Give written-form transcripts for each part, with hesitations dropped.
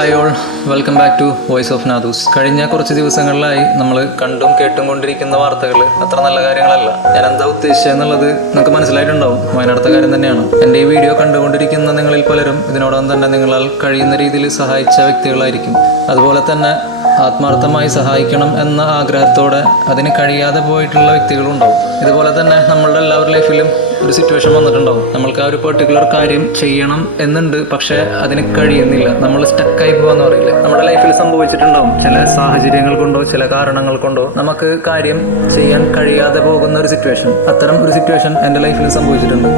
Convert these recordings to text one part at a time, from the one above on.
Hi all, welcome back to Voice of Nadus. കഴിഞ്ഞ കുറച്ച് ദിവസങ്ങളിലായി നമ്മൾ കണ്ടും കേട്ടും കൊണ്ടിരിക്കുന്ന വാർത്തകൾ അത്ര നല്ല കാര്യങ്ങളല്ല. ഞാൻ എന്താ ഉദ്ദേശിച്ചെന്നുള്ളത് നിങ്ങൾക്ക് മനസ്സിലായിട്ടുണ്ടാവും. വയനാടത്തെ കാര്യം തന്നെയാണ്. എൻ്റെ ഈ വീഡിയോ കണ്ടുകൊണ്ടിരിക്കുന്ന നിങ്ങളിൽ പലരും ഇതിനോടൊപ്പം തന്നെ നിങ്ങളാൽ കഴിയുന്ന രീതിയിൽ സഹായിച്ച വ്യക്തികളായിരിക്കും. അതുപോലെ തന്നെ ആത്മാർത്ഥമായി സഹായിക്കണം എന്ന ആഗ്രഹത്തോടെ അതിന് കഴിയാതെ പോയിട്ടുള്ള വ്യക്തികളുണ്ടാവും. ഇതുപോലെ തന്നെ നമ്മളുടെ എല്ലാവരുടെ ലൈഫിലും ഒരു സിറ്റുവേഷൻ വന്നിട്ടുണ്ടാവും. നമ്മൾക്ക് ആ ഒരു പെർട്ടിക്കുലർ കാര്യം ചെയ്യണം എന്നുണ്ട്, പക്ഷേ അതിന് കഴിയുന്നില്ല. നമ്മൾ സ്റ്റക്കായി പോകാന്ന് പറയില്ല. നമ്മുടെ ലൈഫിൽ സംഭവിച്ചിട്ടുണ്ടാവും. ചില സാഹചര്യങ്ങൾ കൊണ്ടോ ചില കാരണങ്ങൾ കൊണ്ടോ നമുക്ക് കാര്യം ചെയ്യാൻ കഴിയാതെ പോകുന്ന ഒരു സിറ്റുവേഷൻ. അത്തരം ഒരു സിറ്റുവേഷൻ എൻ്റെ ലൈഫിൽ സംഭവിച്ചിട്ടുണ്ട്.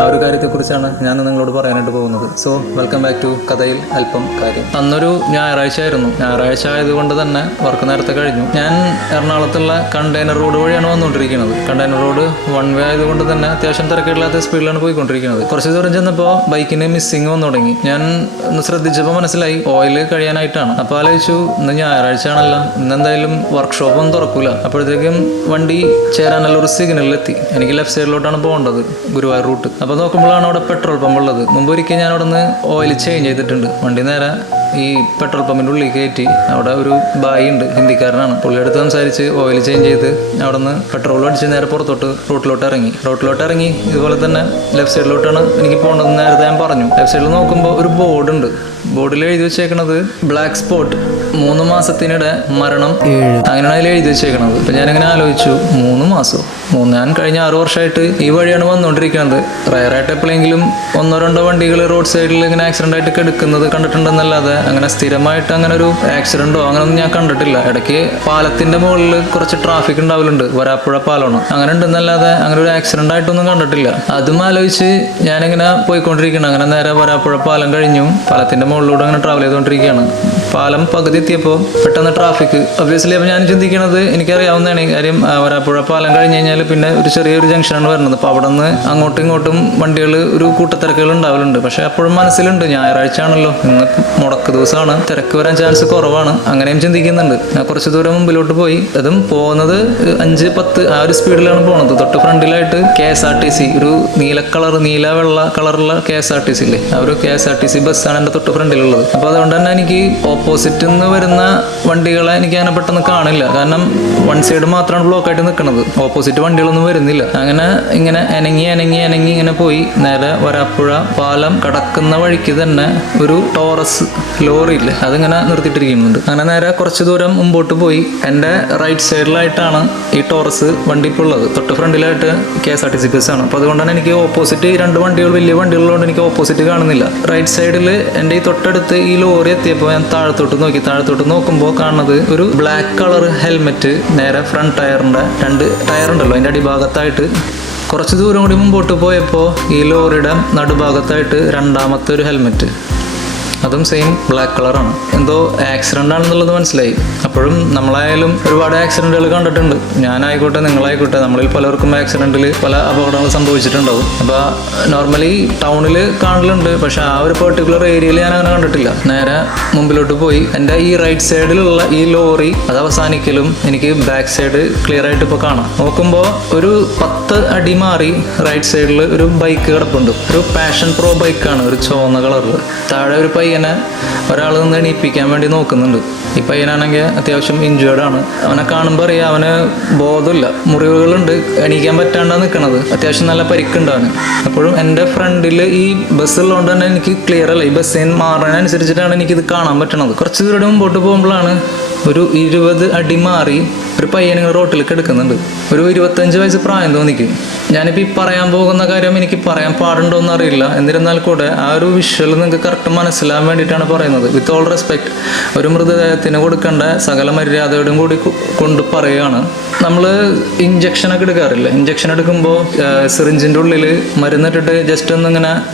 ആ ഒരു കാര്യത്തെക്കുറിച്ചാണ് ഞാൻ നിങ്ങളോട് പറയാനായിട്ട് പോകുന്നത്. സോ വെൽക്കം ബാക്ക് ടു കഥയിൽ അല്പം കാര്യം. അന്നൊരു ഞായറാഴ്ച ആയിരുന്നു. ഞായറാഴ്ച ആയതുകൊണ്ട് തന്നെ വർക്ക് നേരത്തെ കഴിഞ്ഞു. ഞാൻ എറണാകുളത്തുള്ള കണ്ടെയ്നർ റോഡ് വഴിയാണ് വന്നുകൊണ്ടിരിക്കുന്നത്. കണ്ടെയ്നർ റോഡ് വൺ വേ ആയതുകൊണ്ട് തന്നെ അത്യാവശ്യം തിരക്കില്ലാത്ത സ്പീഡിലാണ് പോയിക്കൊണ്ടിരിക്കുന്നത്. കുറച്ച് ദൂരം ചെന്നപ്പോൾ ബൈക്കിന് മിസ്സിങ് വന്നു തുടങ്ങി. ഞാൻ ഒന്ന് ശ്രദ്ധിച്ചപ്പോൾ മനസ്സിലായി ഓയിൽ കഴിയാനായിട്ടാണ്. അപ്പോൾ ആലോചിച്ചു, ഇന്ന് ഞായറാഴ്ച ആണല്ലോ, ഇന്നെന്തായാലും വർക്ക്ഷോപ്പ് ഒന്നും തുറക്കൂല. അപ്പോഴത്തേക്കും വണ്ടി ചേരാനുള്ള ഒരു സിഗ്നലിലെത്തി. എനിക്ക് ലെഫ്റ്റ് സൈഡിലോട്ടാണ് പോകേണ്ടത്, ഗുരുവായൂർ റൂട്ട്. അപ്പോൾ നോക്കുമ്പോഴാണ് അവിടെ പെട്രോൾ പമ്പ് ഉള്ളത്. മുമ്പ് ഒരിക്കൽ ഞാൻ അവിടെ നിന്ന് ഓയിൽ ചേഞ്ച് ചെയ്തിട്ടുണ്ട്. വണ്ടി നേരെ ഈ പെട്രോൾ പമ്പിൻ്റെ ഉള്ളിൽ കയറ്റി. അവിടെ ഒരു ബായി ഉണ്ട്, ഹിന്ദിക്കാരനാണ്. പുള്ളിയെടുത്ത് സംസാരിച്ച് ഓയിൽ ചേഞ്ച് ചെയ്ത് അവിടെ നിന്ന് പെട്രോൾ അടിച്ച് നേരെ പുറത്തോട്ട് റോട്ടിലോട്ട് ഇറങ്ങി. ഇതുപോലെ തന്നെ ലെഫ്റ്റ് സൈഡിലോട്ടാണ് എനിക്ക് പോകേണ്ടത് നേരത്തെ ഞാൻ പറഞ്ഞു. ലെഫ്റ്റ് സൈഡിൽ നോക്കുമ്പോൾ ഒരു ബോർഡ് ഉണ്ട്. ബോർഡിൽ എഴുതി വെച്ചേക്കണത് ബ്ലാക്ക് സ്പോട്ട് 3 മാസത്തിനിടെ മരണം 7, അങ്ങനെയാണ് അതിൽ എഴുതി വെച്ചേക്കണത്. അപ്പം ഞാനിങ്ങനെ ആലോചിച്ചു, 3 മാസമോ? ഞാൻ കഴിഞ്ഞ 6 വർഷമായിട്ട് ഈ വഴിയാണ് വന്നുകൊണ്ടിരിക്കുന്നത്. റയറായിട്ട് എപ്പോഴെങ്കിലും 1-2 വണ്ടികൾ റോഡ് സൈഡിൽ ഇങ്ങനെ ആക്സിഡന്റ് ആയിട്ട് എടുക്കുന്നത് കണ്ടിട്ടുണ്ടെന്നല്ലാതെ അങ്ങനെ സ്ഥിരമായിട്ട് അങ്ങനെ ഒരു ആക്സിഡന്റോ അങ്ങനെയൊന്നും ഞാൻ കണ്ടിട്ടില്ല. ഇടയ്ക്ക് പാലത്തിന്റെ മുകളിൽ കുറച്ച് ട്രാഫിക് ഉണ്ടാവലുണ്ട്, വരാപ്പുഴ പാലമാണ്, അങ്ങനെ ഉണ്ടെന്നല്ലാതെ അങ്ങനെ ഒരു ആക്സിഡന്റ് ആയിട്ടൊന്നും കണ്ടിട്ടില്ല. അതും ആലോചിച്ച് ഞാനിങ്ങനെ പോയിക്കൊണ്ടിരിക്കണം. അങ്ങനെ നേരെ വരാപ്പുഴ പാലം കഴിഞ്ഞു. പാലത്തിന്റെ മുകളിലൂടെ അങ്ങനെ ട്രാവൽ ചെയ്തുകൊണ്ടിരിക്കുകയാണ്. പാലം പകുതി എത്തിയപ്പോൾ പെട്ടെന്ന് ട്രാഫിക്. ഒബ്വിയസ്ലി അപ്പോൾ ഞാൻ ചിന്തിക്കുന്നത്, എനിക്കറിയാവുന്നതാണ് ഈ കാര്യം. വരാപ്പുഴ പാലം കഴിഞ്ഞ് കഴിഞ്ഞാൽ പിന്നെ ഒരു ചെറിയൊരു ജംഗ്ഷനാണ് വരുന്നത്. അപ്പോൾ അവിടെ നിന്ന് അങ്ങോട്ടും ഇങ്ങോട്ടും വണ്ടികൾ ഒരു കൂട്ടത്തിരക്കുകൾ ഉണ്ടാവലുണ്ട്. പക്ഷേ അപ്പോഴും മനസ്സിലുണ്ട്, ഞായറാഴ്ച ആണല്ലോ, ഇന്ന് മുടക്ക് ദിവസമാണ്, തിരക്ക് വരാൻ ചാൻസ് കുറവാണ്. അങ്ങനെയും ചിന്തിക്കുന്നുണ്ട്. ഞാൻ കുറച്ച് ദൂരം മുമ്പിലോട്ട് പോയി. അതും പോകുന്നത് 5-10 ആ ഒരു സ്പീഡിലാണ് പോകുന്നത്. തൊട്ട് ഫ്രണ്ടിലായിട്ട് KSRTC, ഒരു നീല വെള്ള കളറുള്ള KSRTC ഇല്ലേ, ആ ഒരു KSRTC ബസ്സാണ് എൻ്റെ തൊട്ട് ഫ്രണ്ടിലുള്ളത്. അപ്പോൾ അതുകൊണ്ട് തന്നെ എനിക്ക് ഓപ്പോസിറ്റിൽ നിന്ന് വരുന്ന വണ്ടികളെ എനിക്ക് അങ്ങനെ പെട്ടെന്ന് കാണില്ല. കാരണം വൺ സൈഡ് മാത്രമാണ് ബ്ലോക്ക് ആയിട്ട് നിൽക്കുന്നത്, ഓപ്പോസിറ്റ് വണ്ടികളൊന്നും വരുന്നില്ല. അങ്ങനെ ഇങ്ങനെ അനങ്ങി ഇങ്ങനെ പോയി. നേരെ വരാപ്പുഴ പാലം കടക്കുന്ന വഴിക്ക് തന്നെ ഒരു ടോറസ് ലോറി ഇല്ലേ, അതിങ്ങനെ നിർത്തിയിട്ടിരിക്കുന്നുണ്ട്. അങ്ങനെ നേരെ കുറച്ച് ദൂരം മുമ്പോട്ട് പോയി. എൻ്റെ റൈറ്റ് സൈഡിലായിട്ടാണ് ഈ ടോറസ് വണ്ടി ഇപ്പോൾ ഉള്ളത്. തൊട്ട് ഫ്രണ്ടിലായിട്ട് KSRTC ബസ്സാണ്. അപ്പോൾ അതുകൊണ്ട് തന്നെ എനിക്ക് ഓപ്പോസിറ്റ് 2 വണ്ടികൾ, വലിയ വണ്ടികളുള്ളതുകൊണ്ട് എനിക്ക് ഓപ്പോസിറ്റ് കാണുന്നില്ല. റൈറ്റ് സൈഡിൽ എൻ്റെ ഈ തൊട്ടടുത്ത് ഈ ലോറി എത്തിയപ്പോൾ ഞാൻ താഴത്തോട്ട് നോക്കുമ്പോൾ കാണുന്നത് ഒരു ബ്ലാക്ക് കളർ ഹെൽമെറ്റ്. നേരെ ഫ്രണ്ട് ടയറിൻ്റെ 2 ടയർ ഉണ്ടല്ലോ, അതിൻ്റെ അടിഭാഗത്തായിട്ട്. കുറച്ച് ദൂരം കൂടി മുമ്പോട്ട് പോയപ്പോൾ ഈ ലോറിയുടെ നടുഭാഗത്തായിട്ട് 2ാമത്തെ ഒരു ഹെൽമെറ്റ്, അതും സെയിം ബ്ലാക്ക് കളറാണ്. എന്തോ ആക്സിഡൻ്റ് ആണെന്നുള്ളത് മനസ്സിലായി. അപ്പോഴും നമ്മളായാലും ഒരുപാട് ആക്സിഡൻറ്റുകൾ കണ്ടിട്ടുണ്ട്. ഞാനായിക്കോട്ടെ നിങ്ങളായിക്കോട്ടെ, നമ്മളിൽ പലർക്കും ആക്സിഡൻറ്റിൽ പല അപകടങ്ങൾ സംഭവിച്ചിട്ടുണ്ടാവും. അപ്പോൾ നോർമലി ടൗണിൽ കാണലുണ്ട്, പക്ഷെ ആ ഒരു പെർട്ടിക്കുലർ ഏരിയയിൽ ഞാൻ അങ്ങനെ കണ്ടിട്ടില്ല. നേരെ മുമ്പിലോട്ട് പോയി. എൻ്റെ ഈ റൈറ്റ് സൈഡിലുള്ള ഈ ലോറി അത് അവസാനിക്കലും എനിക്ക് ബാക്ക് സൈഡ് ക്ലിയർ ആയിട്ട് ഇപ്പോൾ കാണാം. നോക്കുമ്പോൾ ഒരു 10 അടി മാറി റൈറ്റ് സൈഡിൽ ഒരു ബൈക്ക് കിടപ്പുണ്ട്. ഒരു പാഷൻ പ്രോ ബൈക്കാണ്, ഒരു ചുവന്ന കളറിൽ. താഴെ ഒരു പയ്യനെ ഒരാൾ നിന്ന് എണീപ്പിക്കാൻ വേണ്ടി നോക്കുന്നുണ്ട്. ഈ പയ്യനാണെങ്കിൽ അത്യാവശ്യം ഇഞ്ചേർഡ് ആണ്. അവനെ കാണുമ്പോൾ അറിയാം അവന് ബോധമില്ല, മുറിവുകളുണ്ട്, എണീക്കാൻ പറ്റാണ്ടാണ് നിൽക്കുന്നത്. അത്യാവശ്യം നല്ല പരിക്കുണ്ട് അവന്. അപ്പോഴും എൻ്റെ ഫ്രണ്ടിൽ ഈ ബസ് ഉള്ളതുകൊണ്ട് തന്നെ എനിക്ക് ക്ലിയർ അല്ല. ഈ ബസ്സിന് മാറുന്നതിനനുസരിച്ചിട്ടാണ് എനിക്കിത് കാണാൻ പറ്റണത്. കുറച്ച് ദൂരം മുമ്പോട്ട് പോകുമ്പോഴാണ് ഒരു 20 അടി മാറി ഒരു പയ്യനിങ്ങനെ റോട്ടിലേക്ക് എടുക്കുന്നുണ്ട്. ഒരു 25 വയസ്സ് പ്രായം തോന്നിക്കും. ഞാനിപ്പോൾ ഈ പറയാൻ പോകുന്ന കാര്യം എനിക്ക് പറയാൻ പാടുണ്ടോയെന്ന് അറിയില്ല. എന്നിരുന്നാൽ കൂടെ ആ ഒരു വിഷ്വൽ നിങ്ങൾക്ക് കറക്റ്റ് മനസ്സിലാൻ വേണ്ടിയിട്ടാണ് പറയുന്നത്. വിത്ത് ഓൾ റെസ്പെക്ട്, ഒരു മൃതദേഹത്തിന് കൊടുക്കേണ്ട സകല മര്യാദയോടും കൂടി കൊണ്ട് പറയുകയാണ്. നമ്മൾ ഇഞ്ചക്ഷനൊക്കെ എടുക്കാറില്ല. ഇഞ്ചക്ഷൻ എടുക്കുമ്പോൾ സിറിഞ്ചിൻ്റെ ഉള്ളിൽ മരുന്നിട്ടിട്ട് ജസ്റ്റ്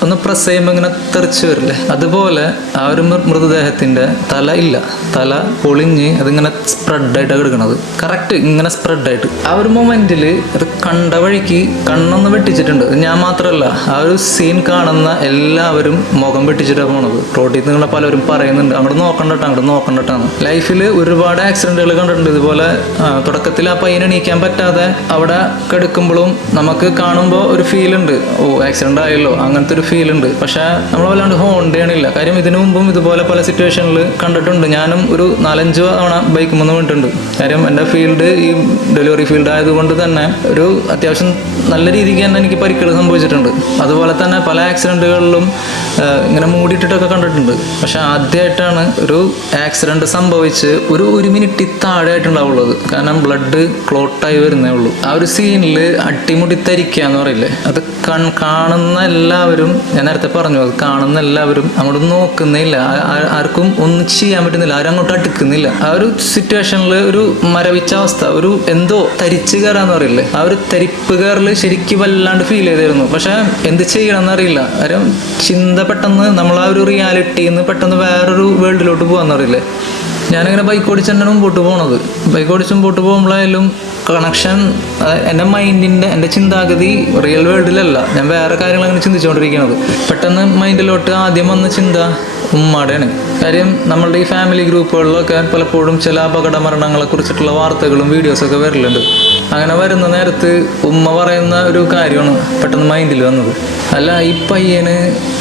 ഒന്ന് പ്രസ് ചെയ്യുമ്പോൾ ഇങ്ങനെ തെറിച്ച് വരില്ലേ, അതുപോലെ ആ ഒരു മൃതദേഹത്തിൻ്റെ തല ഇല്ല, തല പൊളിഞ്ഞ് അതിങ്ങനെ സ്പ്രെഡായിട്ടാണ് എടുക്കണത്. കറക്റ്റ് ഇങ്ങനെ സ്പ്രെഡായിട്ട്. ആ ഒരു മൊമെന്റിൽ അത് കണ്ട വഴിക്ക് കണ്ണൊന്ന് വെട്ടിച്ചിട്ടുണ്ട്. ഞാൻ മാത്രമല്ല, ആ ഒരു സീൻ കാണുന്ന എല്ലാവരും മുഖം വെട്ടിച്ചിട്ടാണ് പോണത്. റോഡിൽ നിന്നുള്ള പലരും പറയുന്നുണ്ട് അങ്ങോട്ട് നോക്കണ്ടട്ടാണ്. ലൈഫിൽ ഒരുപാട് ആക്സിഡന്റുകൾ കണ്ടിട്ടുണ്ട് ഇതുപോലെ. തുടക്കത്തിൽ ആ പയ്യനെ എണീക്കാൻ പറ്റാതെ അവിടെ കിടക്കുമ്പോഴും നമുക്ക് കാണുമ്പോൾ ഒരു ഫീൽ ഉണ്ട്, ഓ ആക്സിഡന്റ് ആയല്ലോ, അങ്ങനത്തെ ഒരു ഫീൽ ഉണ്ട്. പക്ഷെ നമ്മൾ വല്ലാണ്ട് ഹോണ്ട് ചെയ്യണില്ല. കാര്യം ഇതിനു മുമ്പും ഇതുപോലെ പല സിറ്റുവേഷനിൽ കണ്ടിട്ടുണ്ട്. ഞാനും ഒരു 4-5 തവണ ബൈക്ക് മുന്ന് വീണിട്ടുണ്ട്. കാര്യം എൻ്റെ ഫീൽഡ് ഈ ഡെലിവറി ഫീൽഡ് ആയതുകൊണ്ട് തന്നെ ഒരു അത്യാവശ്യം നല്ല രീതിക്ക് തന്നെ എനിക്ക് പരിക്കുകൾ സംഭവിച്ചിട്ടുണ്ട്. അതുപോലെ തന്നെ പല ആക്സിഡന്റുകളിലും ഇങ്ങനെ മൂടിയിട്ടിട്ടൊക്കെ കണ്ടിട്ടുണ്ട്. പക്ഷെ ആദ്യമായിട്ടാണ് ഒരു ആക്സിഡന്റ് സംഭവിച്ച് ഒരു മിനിറ്റ് താഴെ ആയിട്ടുണ്ടാവുള്ളത്. കാരണം ബ്ലഡ് ക്ലോട്ടായി വരുന്നേ ഉള്ളൂ. ആ ഒരു സീനിൽ അട്ടിമുടി തരിക്കുക എന്ന് പറയില്ലേ, അത് കാണുന്ന എല്ലാവരും, ഞാൻ നേരത്തെ പറഞ്ഞു, അത് കാണുന്ന എല്ലാവരും അങ്ങോട്ട് നോക്കുന്നില്ല. ആർക്കും ഒന്നും ചെയ്യാൻ പറ്റുന്നില്ല, ആരും അങ്ങോട്ട് അടുക്കുന്നില്ല. ആ ഒരു സിറ്റുവേഷനിൽ ഒരു മരവിച്ച അവസ്ഥ, ഒരു എന്തോ തരിച്ചു കയറാന്ന് പറയില്ലേ, ആ ഒരു തരിപ്പ് കയറൽ ശരിക്കും വല്ലാണ്ട് ഫീൽ ചെയ്തിരുന്നു. പക്ഷെ എന്ത് ചെയ്യണം എന്നറിയില്ല. കാര്യം ചിന്ത പെട്ടെന്ന് നമ്മൾ ആ ഒരു റിയാലിറ്റിയിൽ നിന്ന് പെട്ടെന്ന് വേറൊരു വേൾഡിലോട്ട് പോകാന്നറിയില്ലേ. ഞാനിങ്ങനെ ബൈക്ക് ഓടിച്ച് തന്നെ മുമ്പോട്ട് പോകണത്. ബൈക്ക് ഓടിച്ച് മുമ്പോട്ട് പോകുമ്പോഴായാലും കണക്ഷൻ എൻ്റെ മൈൻഡിൻ്റെ, എൻ്റെ ചിന്താഗതി റിയൽ വേൾഡിലല്ല, ഞാൻ വേറെ കാര്യങ്ങൾ അങ്ങനെ ചിന്തിച്ചുകൊണ്ടിരിക്കുന്നത്. പെട്ടെന്ന് മൈൻഡിലോട്ട് ആദ്യം വന്ന ചിന്ത ഉമ്മാടെയാണ്. കാര്യം നമ്മളുടെ ഈ ഫാമിലി ഗ്രൂപ്പുകളിലൊക്കെ പലപ്പോഴും ചില അപകട മരണങ്ങളെ കുറിച്ചിട്ടുള്ള വാർത്തകളും വീഡിയോസൊക്കെ വരലുണ്ട്. അങ്ങനെ വരുന്ന നേരത്ത് ഉമ്മ പറയുന്ന ഒരു കാര്യമാണ് പെട്ടെന്ന് മൈൻഡിൽ വന്നത്. അല്ല, ഈ പയ്യന്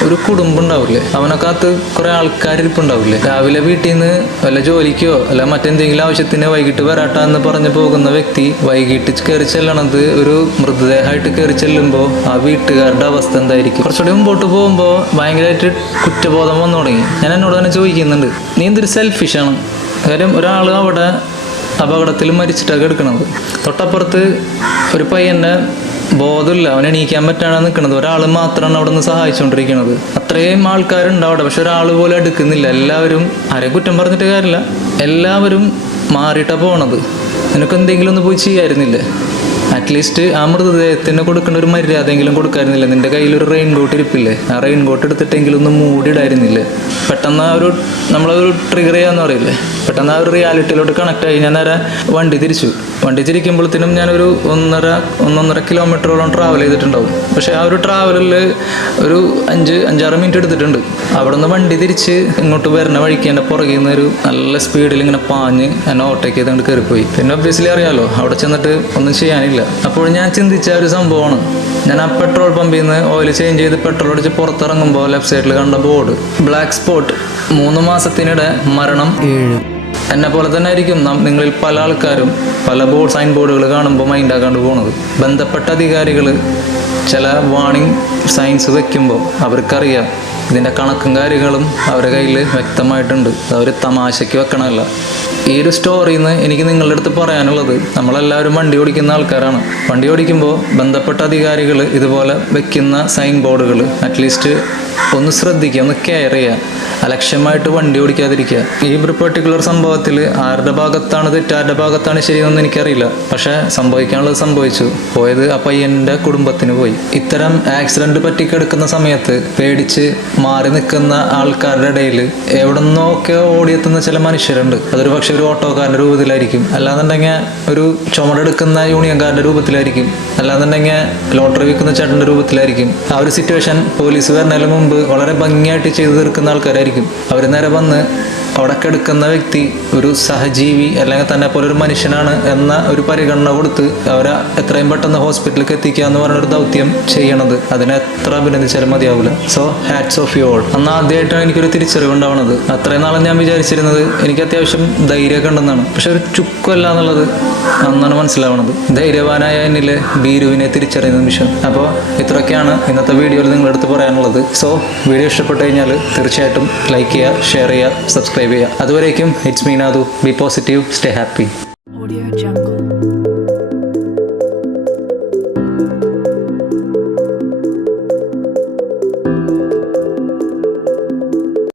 ഒരു കുടുംബം ഉണ്ടാവില്ലേ, അവനൊക്കകത്ത് കുറെ ആൾക്കാരിപ്പുണ്ടാവില്ലേ. രാവിലെ വീട്ടിൽ നിന്ന് വല്ല ജോലിക്കോ അല്ല മറ്റെന്തെങ്കിലും ആവശ്യത്തിന് വൈകിട്ട് വരാട്ടാന്ന് പറഞ്ഞ് പോകുന്ന വ്യക്തി വൈകിട്ട് കയറി ചെല്ലണത് ഒരു മൃതദേഹമായിട്ട് കയറി ചെല്ലുമ്പോൾ ആ വീട്ടുകാരുടെ അവസ്ഥ എന്തായിരിക്കും. കുറച്ചുകൂടി മുമ്പോട്ട് പോകുമ്പോൾ ഭയങ്കരമായിട്ട് കുറ്റബോധം വന്നു തുടങ്ങി. ഞാൻ എന്നോട് തന്നെ ചോദിക്കുന്നുണ്ട്, നീ എന്തൊരു സെൽഫിഷാണ്. കാര്യം ഒരാൾ അവിടെ അപകടത്തിൽ മരിച്ചിട്ടൊക്കെ എടുക്കണത്, തൊട്ടപ്പുറത്ത് ഒരു പയ്യൻ്റെ ബോധമില്ല, അവൻ എണീക്കാൻ പറ്റാണ് നിൽക്കുന്നത്, ഒരാൾ മാത്രമാണ് അവിടെ നിന്ന് സഹായിച്ചുകൊണ്ടിരിക്കുന്നത്. അത്രയും ആൾക്കാരുണ്ട് അവിടെ, പക്ഷെ ഒരാൾ പോലും എടുക്കുന്നില്ല. എല്ലാവരും, ആരെയും കുറ്റം പറഞ്ഞിട്ട് കാര്യമില്ല, എല്ലാവരും മാറിയിട്ടാണ് പോണത്. നിനക്ക് എന്തെങ്കിലും ഒന്ന് പോയി ചെയ്യായിരുന്നില്ലേ? അറ്റ്ലീസ്റ്റ് ആ മൃതദേഹത്തിന് കൊടുക്കേണ്ട ഒരു മര്യാദയെങ്കിലും കൊടുക്കായിരുന്നില്ല? നിന്റെ കയ്യിൽ ഒരു റെയിൻ കോട്ട് ഇരിപ്പില്ലേ, ആ റെയിൻ കോട്ട് എടുത്തിട്ടെങ്കിലും ഒന്ന് മൂടിയിടായിരുന്നില്ലേ? പെട്ടെന്ന് ആ ഒരു നമ്മളൊരു ട്രിഗർ ചെയ്യാന്ന് പറയില്ലേ, പെട്ടെന്ന് ആ ഒരു റിയാലിറ്റിയിലോട്ട് കണക്ട് ആയി. ഞാൻ നേരെ വണ്ടി തിരിക്കുമ്പോഴത്തേനും ഞാനൊരു 1.5 കിലോമീറ്ററോളം ട്രാവൽ ചെയ്തിട്ടുണ്ടാവും. പക്ഷെ ആ ഒരു ട്രാവലിൽ ഒരു 5-6 മിനിറ്റ് എടുത്തിട്ടുണ്ട്. അവിടെ നിന്ന് വണ്ടി തിരിച്ച് ഇങ്ങോട്ട് വരുന്ന വഴിക്ക് എൻ്റെ പുറകിൽ നിന്ന് ഒരു നല്ല സ്പീഡിൽ ഇങ്ങനെ പാഞ്ഞ് എന്നെ ഓവർടേക്ക് ചെയ്തുകൊണ്ട് കയറിപ്പോയി. പിന്നെ ഒബ്വിയസ്ലി അറിയാമല്ലോ, അവിടെ ചെന്നിട്ട് ഒന്നും ചെയ്യാനില്ല. അപ്പോൾ ഞാൻ ചിന്തിച്ച ഒരു സംഭവമാണ്, ഞാൻ ആ പെട്രോൾ പമ്പിൽ നിന്ന് ഓയിൽ ചേഞ്ച് ചെയ്ത് പെട്രോൾ അടിച്ച് പുറത്തിറങ്ങുമ്പോൾ ലെഫ്റ്റ് സൈഡിൽ കണ്ട ബോർഡ്, ബ്ലാക്ക് സ്പോട്ട്, 3 മാസത്തിനിടെ മരണം 7. എന്നെ പോലെ തന്നെ ആയിരിക്കും നിങ്ങളിൽ പല ആൾക്കാരും പല സൈൻ ബോർഡുകൾ കാണുമ്പോൾ മൈൻഡാക്കാണ്ട് പോകുന്നത്. ബന്ധപ്പെട്ട അധികാരികൾ ചില വാർണിംഗ് സൈൻസ് വെക്കുമ്പോൾ അവർക്കറിയാം ഇതിൻ്റെ കണക്കും കാര്യങ്ങളും അവരുടെ കയ്യിൽ വ്യക്തമായിട്ടുണ്ട്. അവർ തമാശയ്ക്ക് വെക്കണമല്ല. ഈ ഒരു സ്റ്റോറിയിൽ നിന്ന് എനിക്ക് നിങ്ങളുടെ അടുത്ത് പറയാനുള്ളത്, നമ്മളെല്ലാവരും വണ്ടി ഓടിക്കുന്ന ആൾക്കാരാണ്. വണ്ടി ഓടിക്കുമ്പോൾ ബന്ധപ്പെട്ട അധികാരികൾ ഇതുപോലെ വെക്കുന്ന സൈൻ ബോർഡുകൾ അറ്റ്ലീസ്റ്റ് ഒന്ന് ശ്രദ്ധിക്കുക, ഒന്ന് കെയർ ചെയ്യുക, അലക്ഷ്യമായിട്ട് വണ്ടി ഓടിക്കാതിരിക്കുക. ഈ ഒരു പെർട്ടിക്കുലർ സംഭവത്തിൽ ആരുടെ ഭാഗത്താണ് തെറ്റ്, ആരുടെ ഭാഗത്താണ് ശരിയെന്നൊന്നും എനിക്കറിയില്ല. പക്ഷേ സംഭവിക്കാനുള്ളത് സംഭവിച്ചു. പോയത് ആ പയ്യൻ്റെ കുടുംബത്തിന് പോയി. ഇത്തരം ആക്സിഡന്റ് പറ്റിക്കെടുക്കുന്ന സമയത്ത് പേടിച്ച് മാറി നിൽക്കുന്ന ആൾക്കാരുടെ ഇടയിൽ എവിടെ നിന്നൊക്കെ ഓടിയെത്തുന്ന ചില മനുഷ്യരുണ്ട്. അതൊരു പക്ഷെ ഒരു ഓട്ടോക്കാരൻ്റെ രൂപത്തിലായിരിക്കും, അല്ലാന്നുണ്ടെങ്കിൽ ഒരു ചുമടെടുക്കുന്ന യൂണിയൻകാരൻ്റെ രൂപത്തിലായിരിക്കും, അല്ലാന്നുണ്ടെങ്കിൽ ലോട്ടറി വിൽക്കുന്ന ചേട്ടൻ്റെ രൂപത്തിലായിരിക്കും. ആ ഒരു സിറ്റുവേഷൻ പോലീസ് വരുന്നതിന് മുമ്പ് വളരെ ഭംഗിയായിട്ട് ചെയ്തു തീർക്കുന്ന ആൾക്കാരായിരിക്കും. അവർ നേരെ വന്ന് അവിടെ കിടക്കുന്ന വ്യക്തി ഒരു സഹജീവി അല്ലെങ്കിൽ തന്നെ പോലെ ഒരു മനുഷ്യനാണ് എന്ന ഒരു പരിഗണന കൊടുത്ത് അവരെ എത്രയും പെട്ടെന്ന് ഹോസ്പിറ്റലിലേക്ക് എത്തിക്കുക എന്ന് പറഞ്ഞൊരു ദൗത്യം ചെയ്യണത്, അതിനെ എത്ര അഭിനന്ദിച്ചാലും മതിയാവില്ല. So hats off you all. അന്ന് ആദ്യമായിട്ടാണ് എനിക്കൊരു തിരിച്ചറിവ് ഉണ്ടാവുന്നത്. അത്രയും നാളെ ഞാൻ വിചാരിച്ചിരുന്നത് എനിക്ക് അത്യാവശ്യം ധൈര്യമൊക്കെ ഉണ്ടെന്നാണ്. പക്ഷെ ഒരു ചുക്കല്ല എന്നുള്ളത് അന്നാണ് മനസ്സിലാവുന്നത്. ധൈര്യവാനായ എന്നിൽ ഭീരുവിനെ തിരിച്ചറിയുന്ന നിമിഷം. അപ്പോൾ ഇത്രയൊക്കെയാണ് ഇന്നത്തെ വീഡിയോയിൽ നിങ്ങളെടുത്ത് പറയാനുള്ളത്. സോ വീഡിയോ ഇഷ്ടപ്പെട്ടു കഴിഞ്ഞാൽ തീർച്ചയായിട്ടും ലൈക്ക് ചെയ്യുക, ഷെയർ ചെയ്യുക, സബ്സ്ക്രൈബ് ചെയ്യുക. അതുവരേക്കും it's me നാദു. B positive, stay happy.